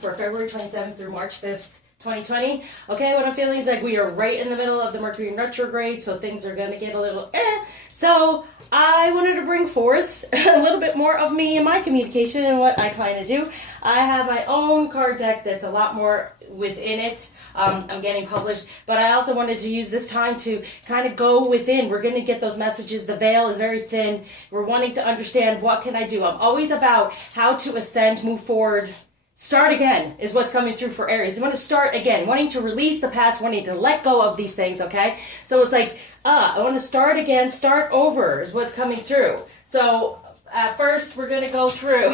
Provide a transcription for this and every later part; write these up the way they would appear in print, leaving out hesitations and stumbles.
for February 27th through March 5th. 2020. Okay, what I'm feeling is like we are right in the middle of the Mercury in retrograde, so things are going to get a little So I wanted to bring forth a little bit more of me and my communication and what I kind of do. I have my own card deck that's a lot more within it. I'm getting published, but I also wanted to use this time to kind of go within. We're going to get those messages. The veil is very thin. We're wanting to understand, what can I do? I'm always about how to ascend, move forward. Start again is what's coming through for Aries. They want to start again, wanting to release the past, wanting to let go of these things, okay? So it's like, I want to start again, start over is what's coming through. So at first we're going to go through,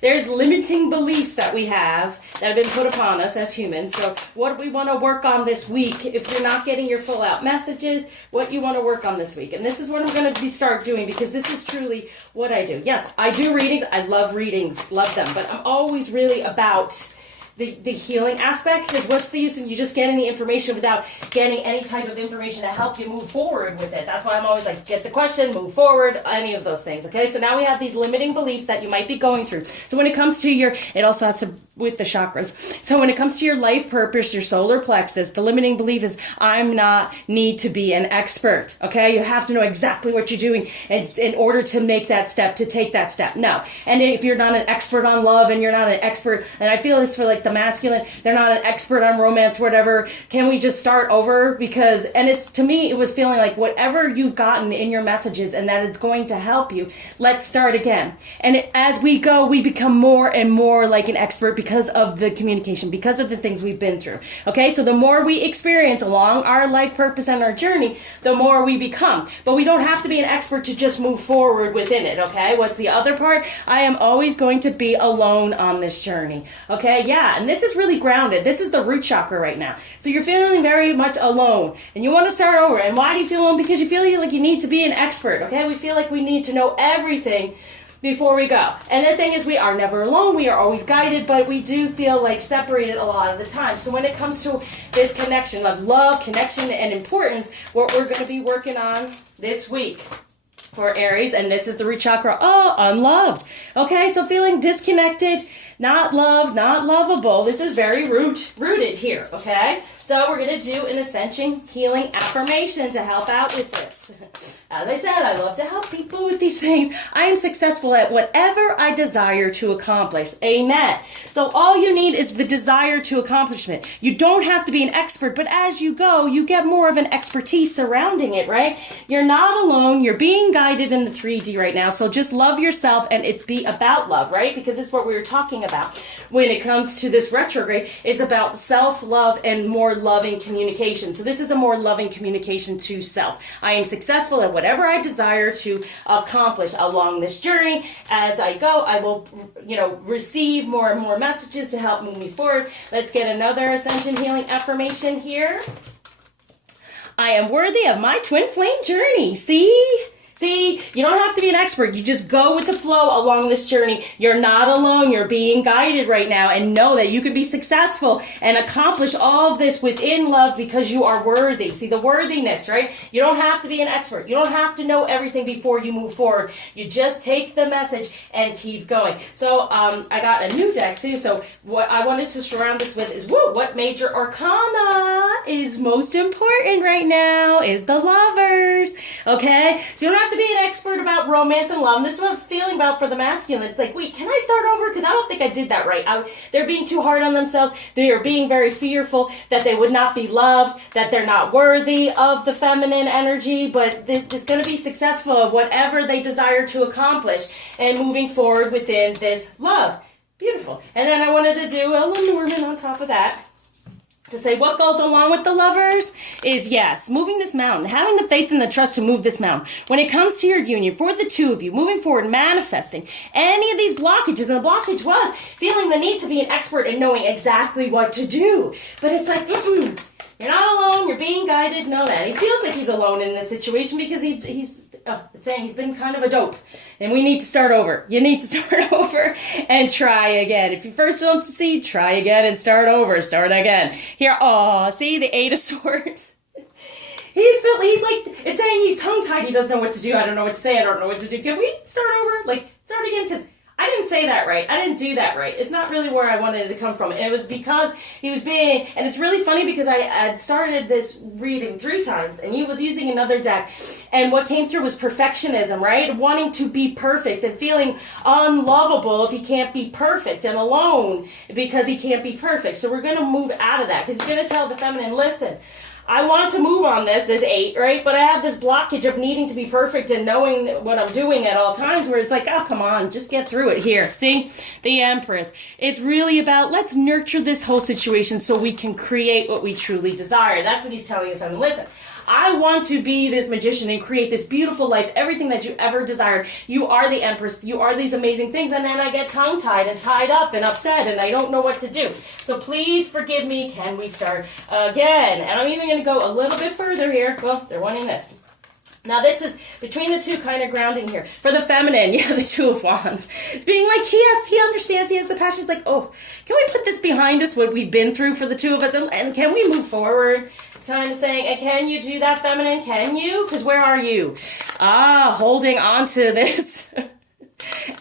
there's limiting beliefs that we have that have been put upon us as humans. So what do we want to work on this week? If you're not getting your full out messages, what you want to work on this week. And this is what I'm going to start doing, because this is truly what I do. Yes, I do readings. I love readings, love them. But I'm always really about the healing aspect, because what's the use in you just getting the information without getting any type of information to help you move forward with it? That's why I'm always like, get the question, move forward, any of those things, okay? So now we have these limiting beliefs that you might be going through. So when it comes to your, it also has to, with the chakras. So when it comes to your life purpose, your solar plexus, the limiting belief is, I'm not need to be an expert, okay? You have to know exactly what you're doing in order to make that step, to take that step. No. And if you're not an expert on love and you're not an expert, and I feel this for like the masculine, they're not an expert on romance, whatever, can we just start over? Because, and it's, to me, it was feeling like whatever you've gotten in your messages and that it's going to help you, let's start again. And as we go, we become more and more like an expert because of the communication, because of the things we've been through. Okay, so the more we experience along our life purpose and our journey, the more we become. But we don't have to be an expert to just move forward within it, okay? What's the other part? I am always going to be alone on this journey. Okay, yeah, and this is really grounded. This is the root chakra right now. So you're feeling very much alone, and you want to start over. And why do you feel alone? Because you feel like you need to be an expert, okay? We feel like we need to know everything before we go. And the thing is, we are never alone. We are always guided, but we do feel like separated a lot of the time. So when it comes to this connection of love, connection, and importance, what we're going to be working on this week for Aries, and this is the root chakra, unloved. Okay, so feeling disconnected, not loved, not lovable. This is very rooted here, okay? So we're going to do an ascension healing affirmation to help out with this. As I said, I love to help people with these things. I am successful at whatever I desire to accomplish. Amen. So all you need is the desire to accomplishment. You don't have to be an expert, but as you go, you get more of an expertise surrounding it, right? You're not alone. You're being guided in the 3D right now. So just love yourself, and it's be about love, right? Because this is what we were talking about when it comes to this retrograde. It's about self-love and more loving communication. So this is a more loving communication to self. I am successful at whatever I desire to accomplish along this journey. As I go, I will, receive more and more messages to help move me forward. Let's get another ascension healing affirmation here. I am worthy of my twin flame journey. See, you don't have to be an expert. You just go with the flow along this journey. You're not alone. You're being guided right now, and know that you can be successful and accomplish all of this within love because you are worthy. See, the worthiness, right? You don't have to be an expert. You don't have to know everything before you move forward. You just take the message and keep going. So I got a new deck too. So what I wanted to surround this with is, what major arcana is most important right now is the Lovers. Okay? So you don't have to be an expert about romance and love. And this is what I was feeling about for the masculine. It's like, wait, can I start over? Because I don't think I did that right. They're being too hard on themselves. They are being very fearful that they would not be loved, that they're not worthy of the feminine energy, but it's going to be successful at whatever they desire to accomplish and moving forward within this love. Beautiful. And then I wanted to do a Lenormand on top of that, to say what goes along with the Lovers is, yes, moving this mountain, having the faith and the trust to move this mountain. When it comes to your union, for the two of you, moving forward, manifesting any of these blockages, and the blockage was feeling the need to be an expert and knowing exactly what to do. But it's like, you're not alone, you're being guided, know that. He feels like he's alone in this situation because it's saying he's been kind of a dope. And we need to start over. You need to start over and try again. If you first don't succeed, try again and start over. Start again. Here, see the 8 of Swords? He's like, it's saying he's tongue-tied. He doesn't know what to do. I don't know what to say. I don't know what to do. Can we start over? Like, start again? Because I didn't say that right. I didn't do that right. It's not really where I wanted it to come from. And it was because he was being, and it's really funny because I had started this reading 3 times and he was using another deck. And what came through was perfectionism, right? Wanting to be perfect and feeling unlovable if he can't be perfect and alone because he can't be perfect. So we're going to move out of that because he's going to tell the feminine, listen, I want to move on this 8, right? But I have this blockage of needing to be perfect and knowing what I'm doing at all times where it's like, oh, come on, just get through it here. See? The Empress. It's really about let's nurture this whole situation so we can create what we truly desire. That's what he's telling us. I mean, listen, I want to be this magician and create this beautiful life, everything that you ever desired. You are the Empress. You are these amazing things. And then I get tongue-tied and tied up and upset and I don't know what to do. So please forgive me. Can we start again? And I'm even going to go a little bit further here. Well, they're wanting this. Now this is between the two kind of grounding here. For the feminine, yeah, the Two of Wands. It's being like, yes, he understands, he has the passion. It's like, oh, can we put this behind us, what we've been through for the two of us, and can we move forward? It's time to saying, and can you do that, feminine? Can you? Because where are you? Holding on to this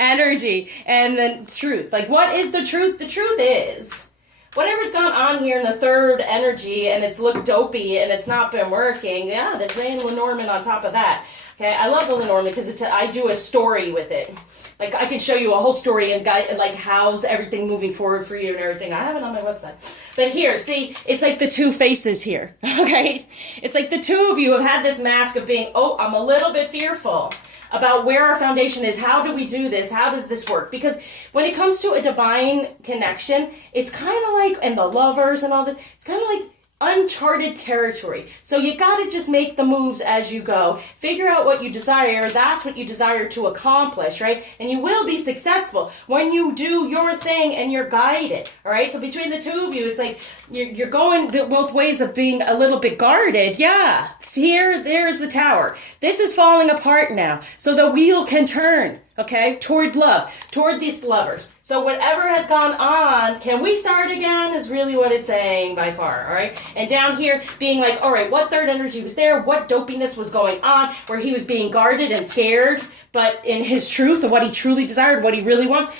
energy and the truth. Like, what is the truth? The truth is, whatever's gone on here in the third energy and it's looked dopey and it's not been working, yeah, they're saying Lenormand on top of that. Okay, I love the Lenormand because I do a story with it. Like, I can show you a whole story and guys, like, how's everything moving forward for you and everything. I have it on my website. But here, see, it's like the two faces here, okay? It's like the two of you have had this mask of being, oh, I'm a little bit fearful about where our foundation is. How do we do this? How does this work? Because when it comes to a divine connection, it's kind of like, and the lovers and all that, it's kind of like uncharted territory. So you got to just make the moves as you go. Figure out what you desire. That's what you desire to accomplish, right? And you will be successful when you do your thing and you're guided, all right? So between the two of you, it's like you're going both ways of being a little bit guarded. Yeah, there's the tower. This is falling apart now. So the wheel can turn, okay, toward love, toward these lovers. So whatever has gone on, can we start again is really what it's saying by far, all right? And down here being like, all right, what third energy was there? What dopiness was going on where he was being guarded and scared, but in his truth of what he truly desired, what he really wants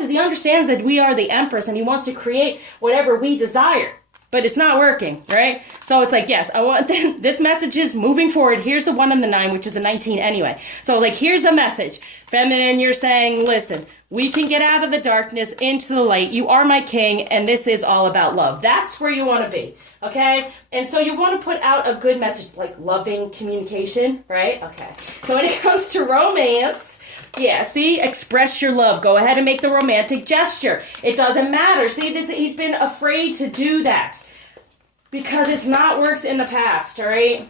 is he understands that we are the Empress and he wants to create whatever we desire. But it's not working, right? So it's like, yes, I want this message is moving forward. Here's the 1 and the 9, which is the 19 anyway. So like, here's the message. Feminine, you're saying, listen, we can get out of the darkness into the light. You are my king, and this is all about love. That's where you want to be, okay? And so you want to put out a good message, like loving communication, right? Okay. So when it comes to romance, yeah, see, express your love. Go ahead and make the romantic gesture. It doesn't matter. See, he's been afraid to do that because it's not worked in the past, all right?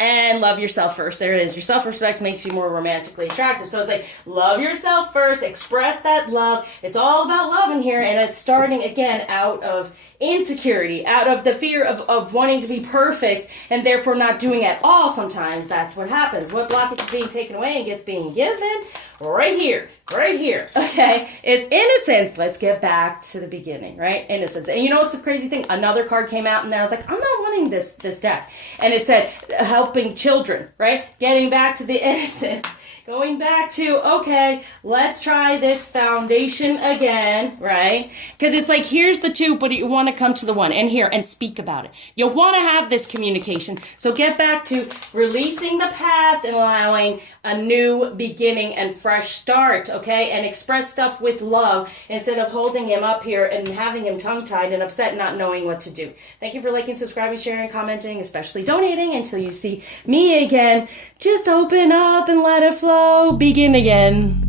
And love yourself first. There it is. Your self-respect makes you more romantically attractive. So it's like, love yourself first. Express that love. It's all about love in here. And it's starting, again, out of insecurity, out of the fear of wanting to be perfect and therefore not doing at all sometimes. That's what happens. What blockage is being taken away and gets being given? Right here, okay, is innocence. Let's get back to the beginning, right? Innocence. And you know what's the crazy thing? Another card came out and then I was like, I'm not wanting this deck. And it said, helping children, right? Getting back to the innocence. Going back to, okay, let's try this foundation again, right? Because it's like, here's the 2, but you want to come to the 1 and here and speak about it. You want to have this communication. So get back to releasing the past and allowing a new beginning and fresh start, okay? And express stuff with love instead of holding him up here and having him tongue-tied and upset, not knowing what to do. Thank you for liking, subscribing, sharing, commenting, especially donating. Until you see me again, just open up and let it flow. Begin again.